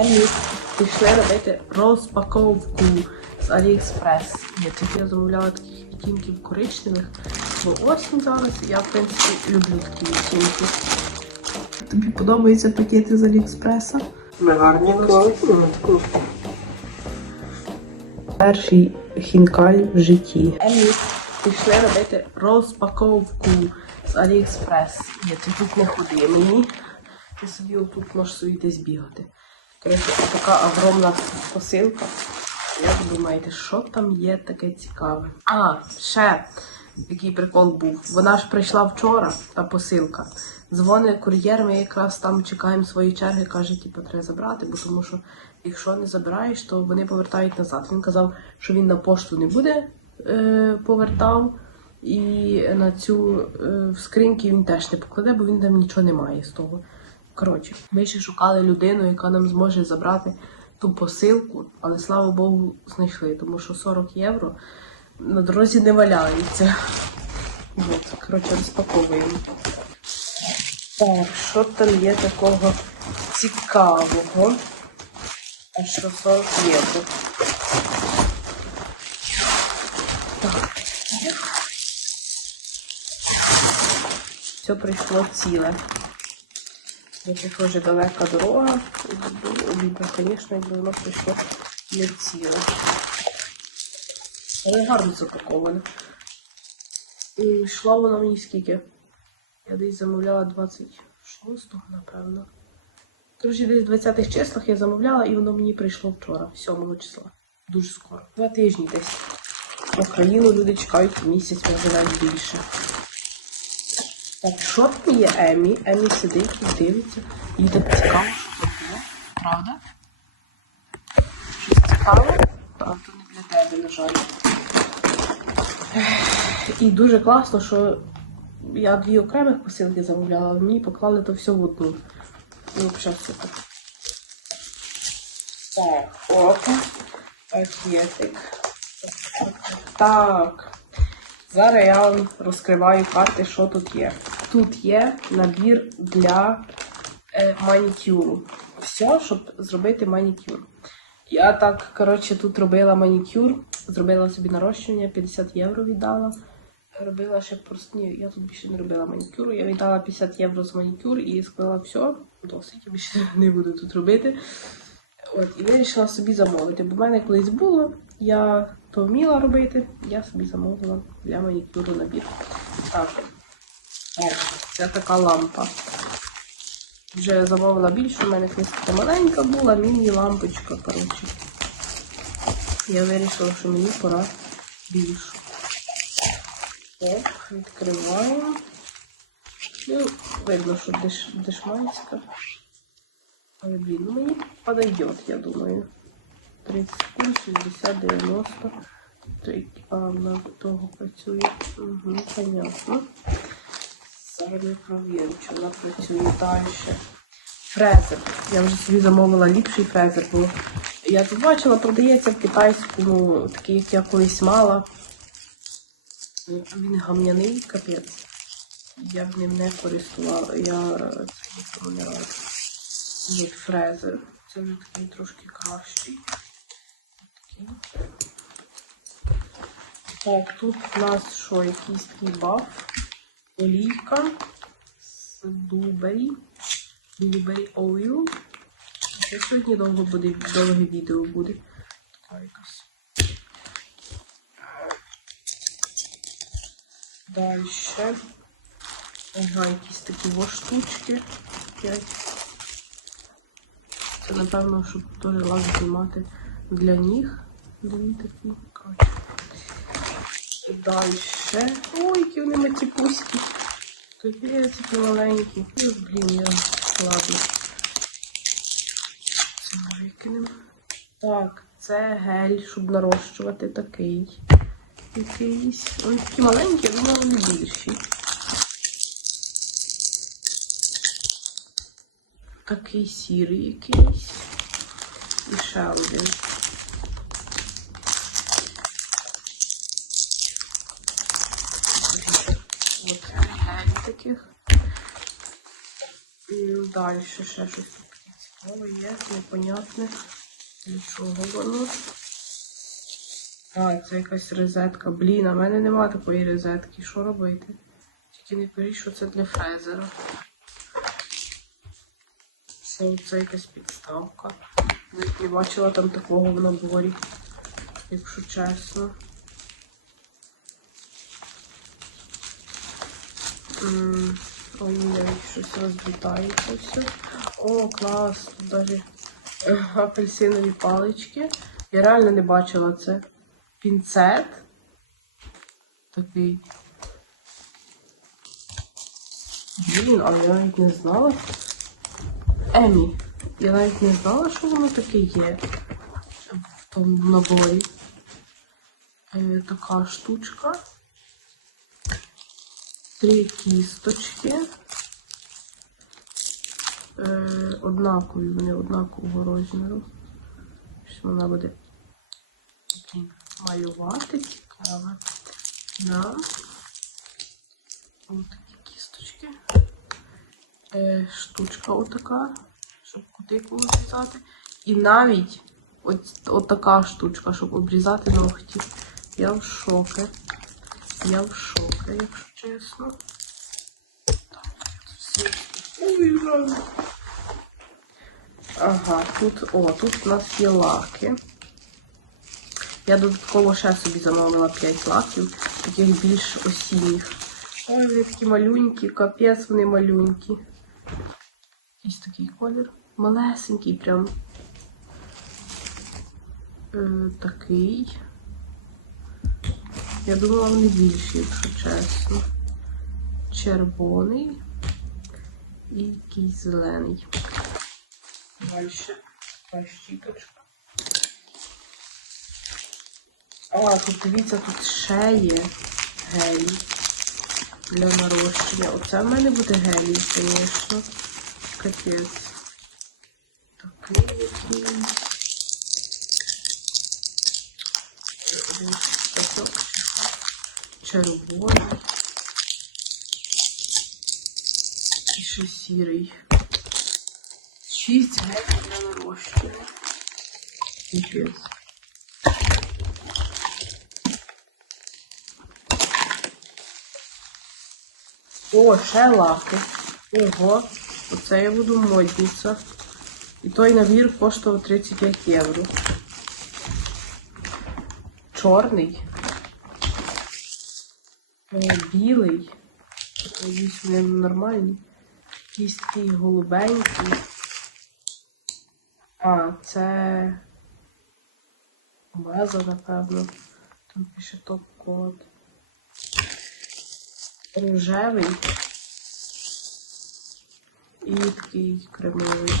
Емі пішли робити розпаковку з Аліекспрес. Я тільки я замовляла таких відтінків коричневих, бо осінь зараз. Я, в принципі, люблю такі відтінки. Тобі подобаються пакети з Аліекспреса? Ми гарні класно. Перший хінкаль в житті. Емі пішли робити розпаковку з Аліекспрес. Ні, ти тут не ходи мені. Ти собі отут можеш собі десь бігати. Така огромна посилка. Як думаєте, що там є таке цікаве? А, ще який прикол був. Вона ж прийшла вчора, та посилка. Дзвонить кур'єр, ми якраз там чекаємо свої черги, каже, типу, треба забрати, бо тому що якщо не забираєш, то вони повертають назад. Він казав, що він на пошту не буде е, повертав, і на цю е, скриньки він теж не покладе, бо він там нічого не має з того. Коротше, ми ще шукали людину, яка нам зможе забрати ту посилку, але слава Богу, знайшли, тому що 40 євро на дорозі не валяється. От, коротше, розпаковуємо. Так, що там є такого цікавого? А що 40 євро? Так. Все прийшло ціле. Якщо дуже далека дорога, обідно, звісно, якби воно прийшло не ціле. Але гарно запаковане. І йшло воно мені скільки? Я десь замовляла 26-го, напевно. Тож десь в 20-х числах я замовляла і воно мені прийшло вчора, 7 числа. Дуже скоро. Два тижні десь. Україну люди чекають місяць, може навіть більше. Так, там є Емі? Емі сидить і дивиться. Їй так цікаво, що тут є. Правда? Щось цікаве? А то не для тебе, на жаль. І дуже класно, що я дві окремих посилки замовляла, але мені поклали то все в одну. І взагалі супер. Так, опа. Пакетик. Так. Зараз я вам розкриваю карти, що тут є. Тут є набір для е, манікюру. Все, щоб зробити манікюр. Я так, коротше, тут робила манікюр, зробила собі нарощування, 50 євро віддала. Робила ще просто ні, я тут більше не робила манікюру. Я віддала 50 євро за манікюр і сказала, все, досить, я більше не буду тут робити. От, і вирішила собі замовити. Бо в мене колись було, я то вміла робити, я собі замовила для манікюру набір. Так, О, це така лампа. Вже я замовила більше, у мене колись така маленька була, міні-лампочка, коротше. Я вирішила, що мені пора більшу. Так, відкриваємо. Ну, видно, що деш, дешманська. Але, блін, ну мені подойдет, я думаю. 30 секунд, 60, 90. Так, А, вона того працює. Угу, понятно. Зараз ми провіримо, чи вона працює далі. Фрезер. Я вже собі замовила ліпший фрезер, бо я тут бачила, продається в китайському, такий, як я колись мала. Він гамняний, капець. Я б ним не користувала. Я нікому не раджу. Є фрезер. Це вже такий трошки кращий. Такий. Так, тут у нас що, якийсь такий баф. Олійка з Blueberry. Blueberry Oil. Це сьогодні довго буде, довге відео буде. Така якась. Дальше. Ага, якісь такі во штучки. Це, напевно, щоб теж лак знімати для ніг. Дві такі. Дальше. Ой, які вони матіпуські. Капець, які маленькі. Ну, блін, я. Ладно. Це викинемо. Так, це гель, щоб нарощувати такий. Якийсь. Вони такі маленькі, але вони більші. Такий сірий якийсь. І ще один. От гель таких. І далі ще щось таке Слово є непонятне. Для чого воно? А, це якась розетка. Блін, а в мене нема такої розетки. Що робити? Тільки не кажіть, що це для фрезера. Це, це якась підставка. Навіть бачила там такого в наборі, якщо чесно. М, Ой-ой, щось розлітається все. О, клас, тут навіть е, апельсинові палички. Я реально не бачила це. Пінцет. Такий. Блін, а я навіть не знала. Емі. Я навіть не знала, що воно таке є в тому наборі. Е, така штучка. Три кісточки. Е, однакові, вони однакового розміру. Щось вона буде малювати цікаво. На ось такі кісточки. Е, штучка отака, щоб кутику обрізати. І навіть от така штучка, щоб обрізати ногті. Я в шокі. Я в шокі, якщо чесно. Ой. Ага, тут, о, тут у нас є лаки. Я додатково ще собі замовила 5 лаків, таких більш осінніх. Ой, вони такі малюнькі, капець вони малюнькі. Ось такий колір. Малесенький прям. Е, такий. Я думала, вони більші, якщо чесно. Червоний і якийсь зелений. Далі щіточка. А, тут дивіться, тут ще є гелій для нарощення. Оце в мене буде гелій, звісно. Капець. Такий який. Такий червоний. І ще сірий. Шість гелів для нарощення. Капець. О, ще лаки. Ого, оце я буду модниця. І той набір коштував 35 євро. Чорний. Білий. Якісь вони нормальні. Якийсь такий голубенький. А, це база, напевно. Там пише топ-код рожевий і такий кремовий.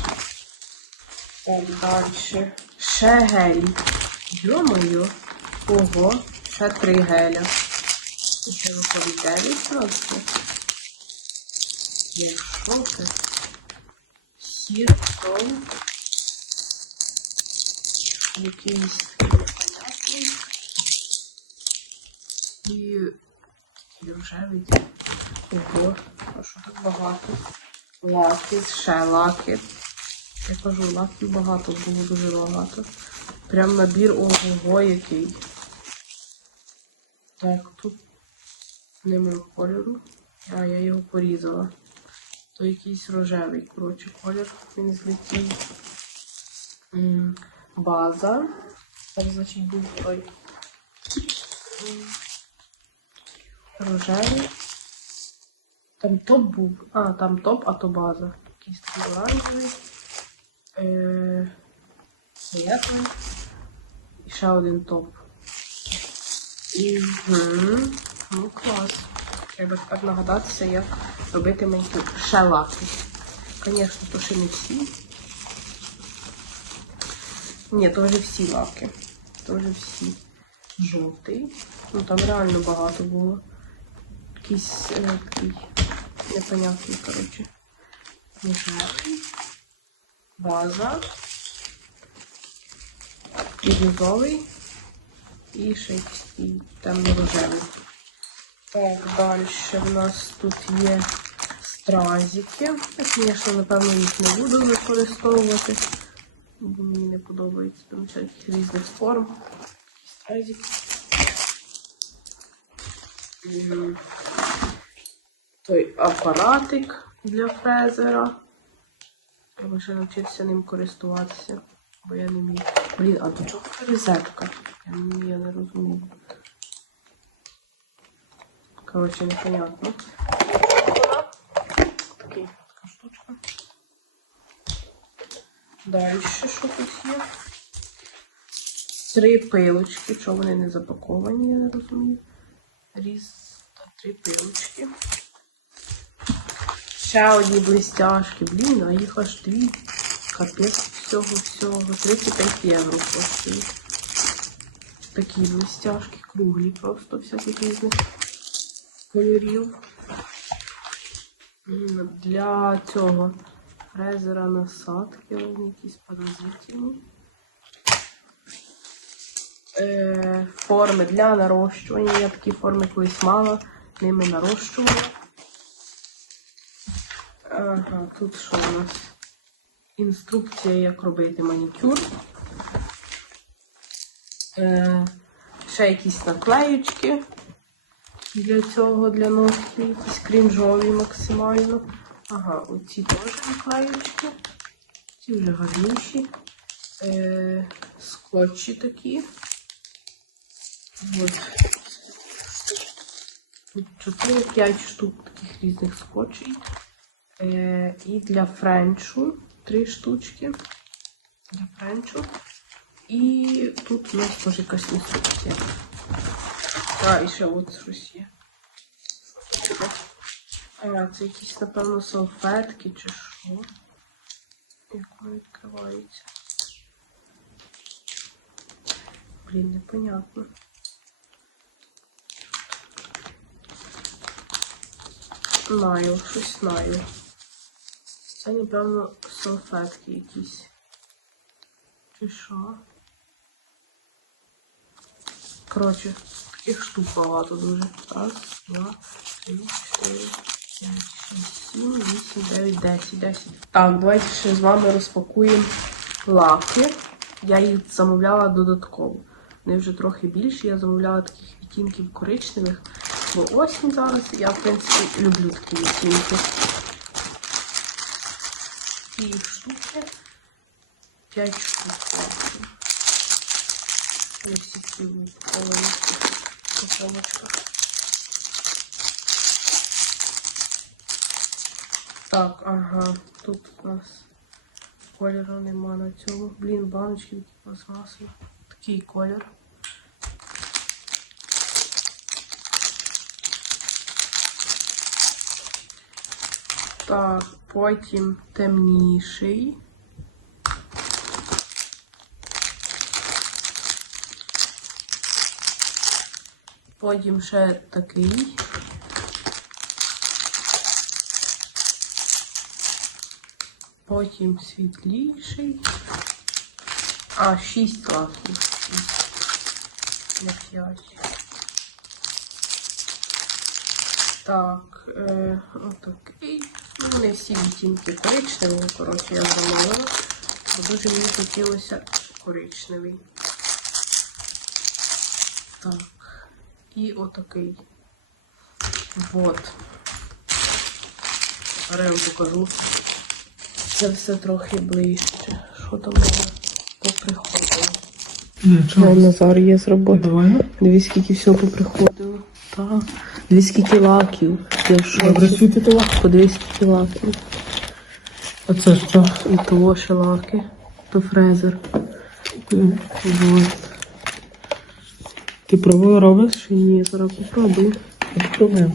Так, далі. Ще гелі. Йо-моє. Ого, ще три геля. І Ще виходить просто. Я в шокі. Сір, сол. Якийсь непонятний. І рожевий. Ого, а що так багато? Лаки, ще. Я кажу, лаків багато, було дуже багато. Прям набір ого який. Так, тут немає кольору. А, я його порізала. То якийсь рожевий, коротше, колір. Він злетів. База. Зараз, значить, був той. Рожевий. Там топ був. А, там топ, а то база. Якийсь такий оранжевий. Е. І ще один топ. Угу. Ну, клас. Треба тепер нагадатися, як робити манікюр. Ще лаки. Звісно, то ще не всі. Ні, то вже всі лаки. То вже всі. Жовтий. Ну там реально багато було. Якийсь е, такий непонятний, коротше. Рожевий. База. Бірюзовий. І ще якийсь такий темно-рожевий. Так, далі в нас тут є стразики. Я, звісно, напевно, їх не буду використовувати, бо мені не подобається там всяких різних форм. Стразики. Той апаратик для фрезера. Треба ще навчитися ним користуватися, бо я не вмію. Блін, а до чого розетка? Я не розумію. Коротше, непонятно. Такий, така штучка. Далі що тут є? Три пилочки, чого вони не запаковані, я не розумію. Різ та три пилочки. Ще одні блистяшки. Блін, а їх аж дві. Капець всього всього. 35 євро коштує. Такі блистяшки, круглі просто всяких різних кольорів. Для цього фрезера насадки, якісь паразитні. Е, форми для нарощування. Я такі форми колись мала, ними нарощувала. Ага, тут що у нас? Інструкція, як робити манікюр. Е, ще якісь наклеючки для цього, для ногтів, якісь крінжові максимально. Ага, оці теж наклеючки. Ці вже гарніші. Е, скотчі такі. От. Тут 4-5 штук таких різних скотчей. Е, і для френчу три штучки. Для френчу. І тут у нас теж якась інструкція. А, і ще от щось є. А, це якісь, напевно, салфетки чи що. Як вони відкриваються. Блін, непонятно. Найл, щось найл. Це, напевно, салфетки якісь. Чи що? Коротше, таких штук багато дуже. Раз, два, три, чотири, п'ять, шість, сім, вісім, дев'ять, десять, десять. Так, давайте ще з вами розпакуємо лаки. Я їх замовляла додатково. Вони вже трохи більші. Я замовляла таких відтінків коричневих. Бо осінь зараз. Я, в принципі, люблю такі відтінки. І штуки. П'ять штук. власне. Всі ці упаковані в. Так, ага, тут у нас кольору нема на цьому. Блін, баночки такі пластмасові. Такий колір. Так, потім темніший. Потім ще такий. Потім світліший. А, шість лаків. Не п'ять. Так, е, отакий. Ну, не всі відтінки коричневого, коротше, я замовила. Бо дуже мені хотілося коричневий. Так. І отакий. Вот. Зараз покажу. Це все трохи ближче. Що там поприходило? Назар є з роботи. Давай. Дивись, скільки всього поприходило. Так. Дивись, скільки лаків. Добре світити лак. Подивись, скільки лаків. А це що? І того ще лаки. То фрезер. Вот. Ти пробувала робиш? Ще ні, зараз попробую. Спробуємо.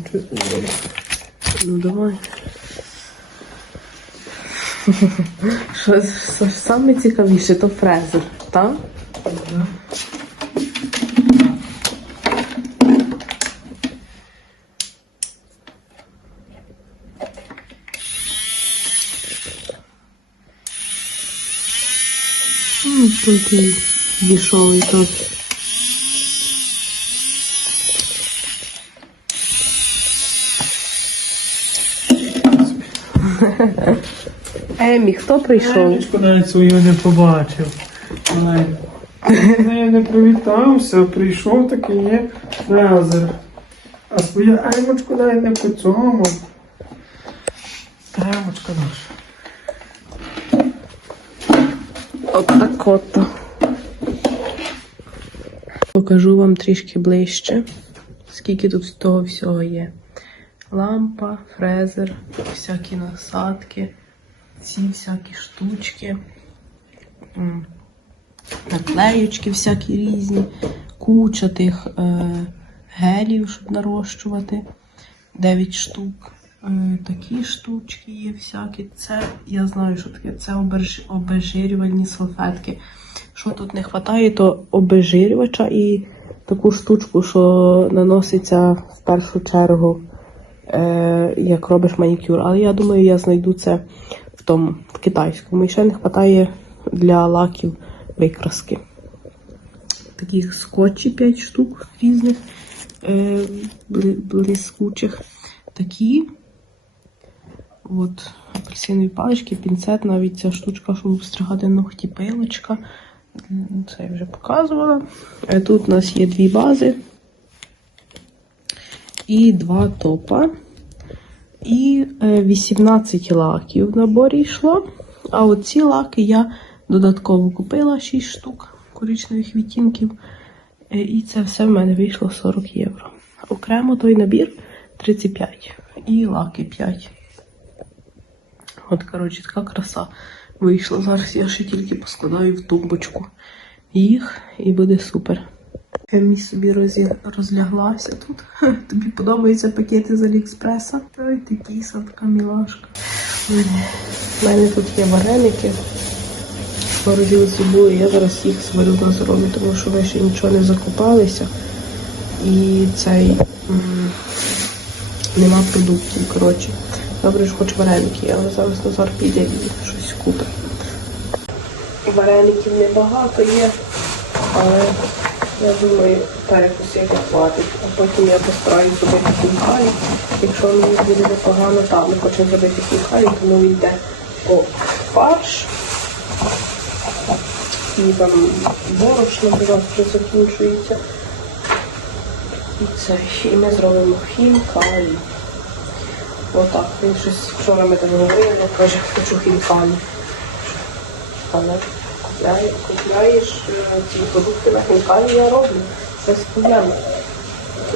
Ну давай. Що, що саме цікавіше, то фрезер, так? Ну, такий дешевий тут. Емі, хто прийшов? Сонечко навіть свою не побачив. Нею не привітався, прийшов такий є Лазер. А свою Аймочку навіть не поцьомав. Аймочка наша. От так от. Покажу вам трішки ближче, скільки тут того всього є. Лампа, фрезер, всякі насадки, ці всякі штучки, м, наклеючки всякі різні, куча тих е, гелів, щоб нарощувати. 9 штук. Е, такі штучки є всякі. Це я знаю, що таке. Це оберж... обезжирювальні салфетки. Що тут не вистачає, то обезжирювача і таку штучку, що наноситься в першу чергу, як робиш манікюр. Але я думаю, я знайду це в тому, в китайському. І ще не вистачає для лаків викраски. Таких скотчі 5 штук різних е, блискучих. Такі. От, апельсинові палички, пінцет, навіть ця штучка, щоб обстригати ногті, пилочка. Це я вже показувала. Е, Тут у нас є дві бази і два топа. І е, 18 лаків в наборі йшло. А оці лаки я додатково купила 6 штук коричневих відтінків. Е, І це все в мене вийшло 40 євро. Окремо той набір 35 і лаки 5. От, коротше, така краса вийшла. Зараз я ще тільки поскладаю в тумбочку їх і буде супер. Емі собі розляглася тут. Тобі подобаються пакети з Аліекспреса? Ой, ти кіса, така мілашка. У мене тут є вареники. Морозили з собою, я зараз їх сварю на здоров'я, тому що ми ще нічого не закопалися. І цей нема продуктів, коротше. Добре, що хоч вареники, але зараз Назар піде і щось купить. Вареників небагато є, але я думаю, перекусити хватить. А потім я постараюсь зробити хінкалі. Якщо мені буде непогано, там ми хочемо зробити хінкалі, тому він йде о фарш. І там борошно зараз вже закінчується. І це. І ми зробимо хінкалі. Отак. Він щось вчора ми там говорили, каже, хочу хінкалі. Але купляє, купляєш е, ці продукти на хінкалі, я роблю. Без проблем.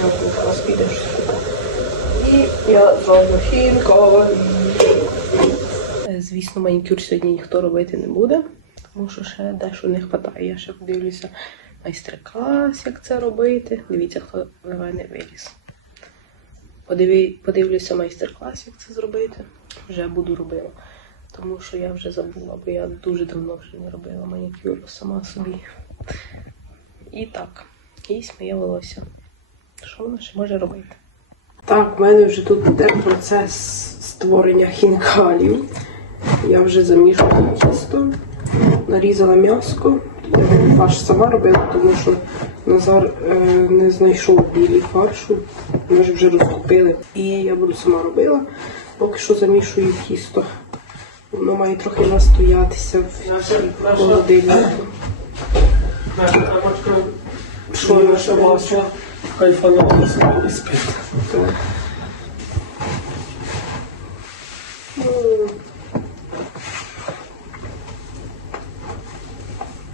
Я зараз підеш. І я зроблю хінкалі. Е, Звісно, манікюр сьогодні ніхто робити не буде, тому що ще дещо не вистачає. Я ще подивлюся майстер-клас, як це робити. Дивіться, хто в мене виліз. Подивлюся майстер-клас, як це зробити. Вже буду робила. Тому що я вже забула, бо я дуже давно вже не робила манікюр сама собі. І так, і моє волосся. Що вона ще може робити? Так, в мене вже тут йде процес створення хінкалів. Я вже замішала тісто, нарізала м'яско. Фарш сама робила, тому що Назар е, не знайшов білі фаршу. Ми ж вже розкупили. І я буду сама робила. Поки що замішую тісто. Воно має трохи настоятися в холодильнику. Що наша бачу? кайфанула собі і спить.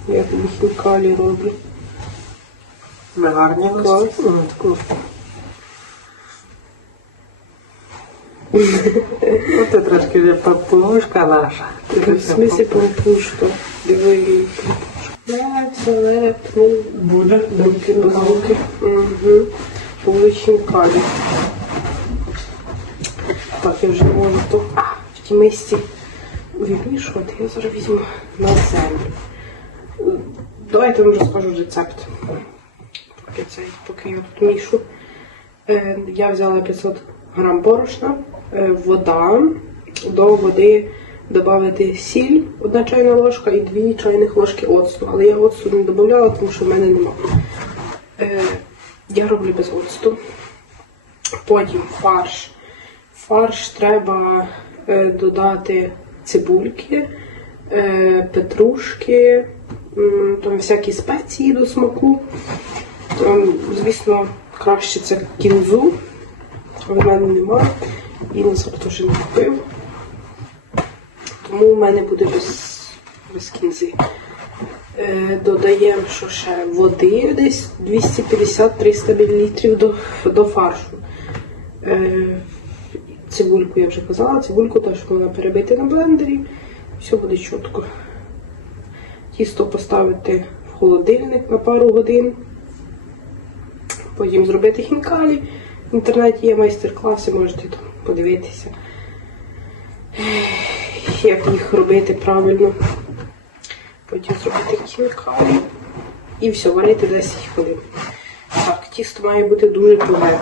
Я тобі хінкалі роблю. Ми гарні Клас. Таку. Ну, трошки папушка наша. В смысле пампушка? Диви її. Лепнув. Буде. Руки до руки. Угу. Були хінкалі. Так, я вже можу то а, в тій мисці вимішувати. Я зараз візьму на землю. Давайте я вам розкажу рецепт. Поки, цей, поки я тут мішу. Е, я взяла 500 грам борошна, вода, до води додати сіль, одна чайна ложка і дві чайних ложки оцту. Але я оцту не додавала, тому що в мене немає. Е, я роблю без оцту. Потім фарш. Фарш треба е, додати цибульки, е, петрушки, м, там всякі спеції до смаку. Там, звісно, краще це кінзу. В мене немає. І Назар теж не купив. Тому в мене буде без, без кінзи. Е, додаємо, що ще води десь 250-300 мл до, до фаршу. Е, цибульку я вже казала, цибульку теж можна перебити на блендері. Все буде чітко. Тісто поставити в холодильник на пару годин. Потім зробити хінкалі. В інтернеті є майстер-класи, можете там подивитися, як їх робити правильно. Потім зробити хінкалі. І все, варити 10 хвилин. Так, тісто має бути дуже туге.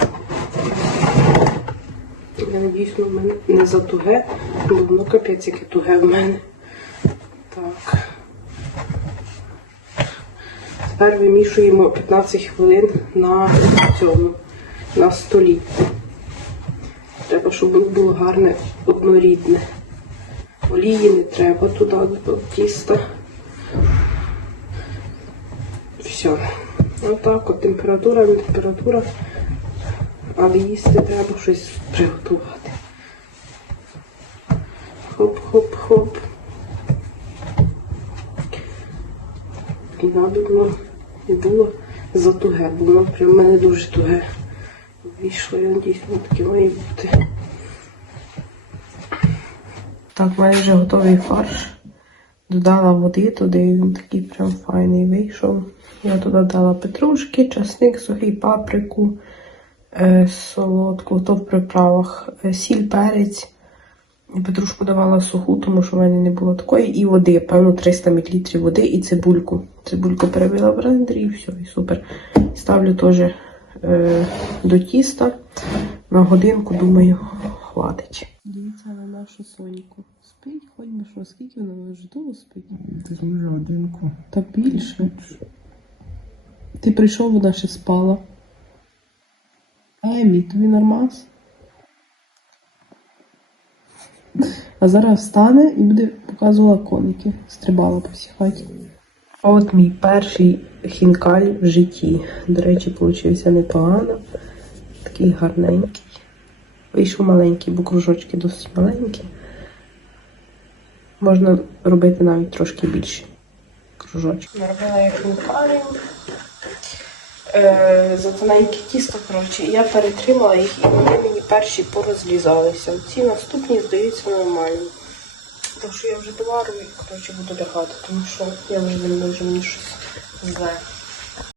Я надіюсь, в мене не затуге, бо воно капець яке туге в мене. Так. Тепер вимішуємо 15 хвилин на цьому, на столі. Щоб було гарне, однорідне. Олії не треба туди до тіста. Все. Отак от температура, не температура. Але їсти треба щось приготувати. Хоп-хоп-хоп. І надо воно не було затуге, бо воно прям мене дуже туге. Вийшло, я надіюсь, воно таке має бути. Так, мене вже готовий фарш. Додала води туди, він такий прям файний вийшов. Я туди дала петрушки, часник, сухий паприку, е, солодку, то в приправах, е, сіль, перець. Петрушку давала суху, тому що в мене не було такої. І води, певно, 300 мл води і цибульку. Цибульку перебила в блендері і все, і супер. Ставлю теж до тіста. На годинку, думаю, хватить. Дивіться на нашу соньку. Спить, хоч би що, скільки вона вже довго спить? Ти зможе годинку. Та більше. Ти прийшов, вона ще спала. Емі, тобі нормас? А зараз встане і буде показувала коники. Стрибала по всій хаті. От мій перший хінкаль в житті. До речі, получився непогано. Такий гарненький. Вийшов маленький, бо кружочки досить маленькі. Можна робити навіть трошки більше кружочки. Наробила я хінкалів. Е, за тоненьке тісто, коротше, я перетримала їх, і вони мені перші порозлізалися. Ці наступні, здаються, нормально. Тому що я вже товару, коротше, буду лягати, тому що я вже не можу мені щось зле.